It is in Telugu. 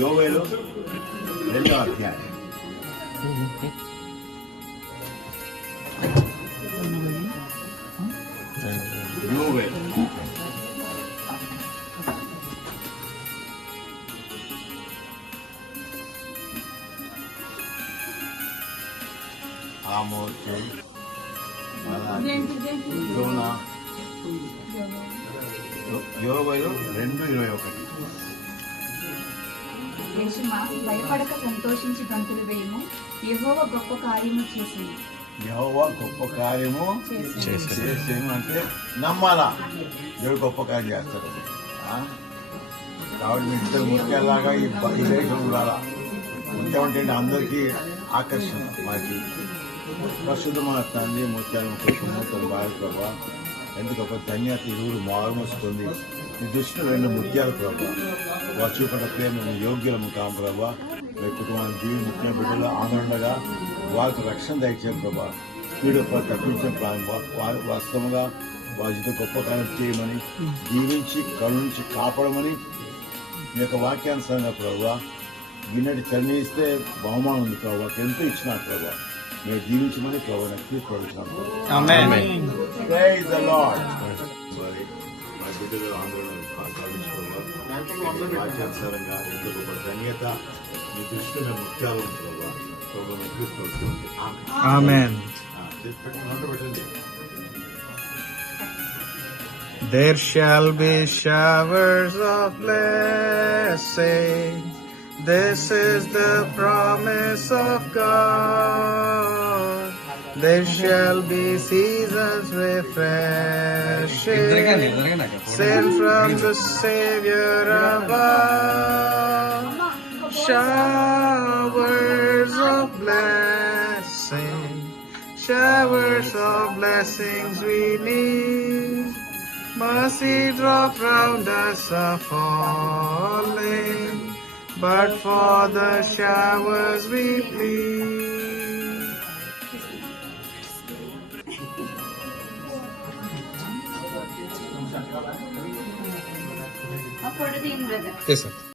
యోవేలు 2వ అధ్యాయం. యోవేలు ఆమోసు, యోనా, యోవేలు 2:21. దేశమా, భయపడక సంతోషించి గంతులు వేయము, యెహోవా గొప్ప కార్యము చేసింది. యెహోవా గొప్ప కార్యము చేసేను అంటే నమ్మాలా, దేవుడు గొప్ప కార్యం చేస్తాడు. కాబట్టి మీ ఇద్దరు ముత్యాలాగా ఈ దేశం ఉండాలా. ముత్యం అంటే అందరికీ ఆకర్షణ. మనకి ప్రస్తుతమైన తండ్రి ముత్యాలను మూతలు బాగా ప్రభావ ఎంత గొప్ప ధన్యత ఇరువురు మారుమోస్తుంది. మీ దృష్టిలో 2 ముత్యాలు ప్రభావ, వారు చూపడ్డ ప్రేమ యోగ్యులము కాం ప్రభావ. మీ కుటుంబానికి జీవి ముఖ్య బిడ్డలు ఆనందంగా వారికి రక్షణ దయచేయం ప్రభావ. వీడు తప్పించిన వాస్తవంగా వారితో గొప్ప కార్యం చేయమని దీవించి కరుణించి కాపాడమని మీ యొక్క వాక్యానుసారంగా ప్రభావ విన్నటి చర్ణిస్తే బహుమానం ఉంది ప్రభావ. ఎంతో ఇచ్చిన ప్రభావ మేము జీవించమని ప్రభావ ప్రవచనాలు మా బిడ్డలు ఆందోళన వాక్యానుసారంగా ఎంతో గొప్ప ధన్యత మీ దృష్టిలో మేము ముత్యాలు ప్రభావ పెట్టండి. There shall be showers of blessing. This is the promise of God. There shall be seasons refreshing, sent from the Savior above. Showers of blessing, showers of blessings we need. Mercy drop round us are falling, but for the showers we plead. Put it in, brother. Yes, sir.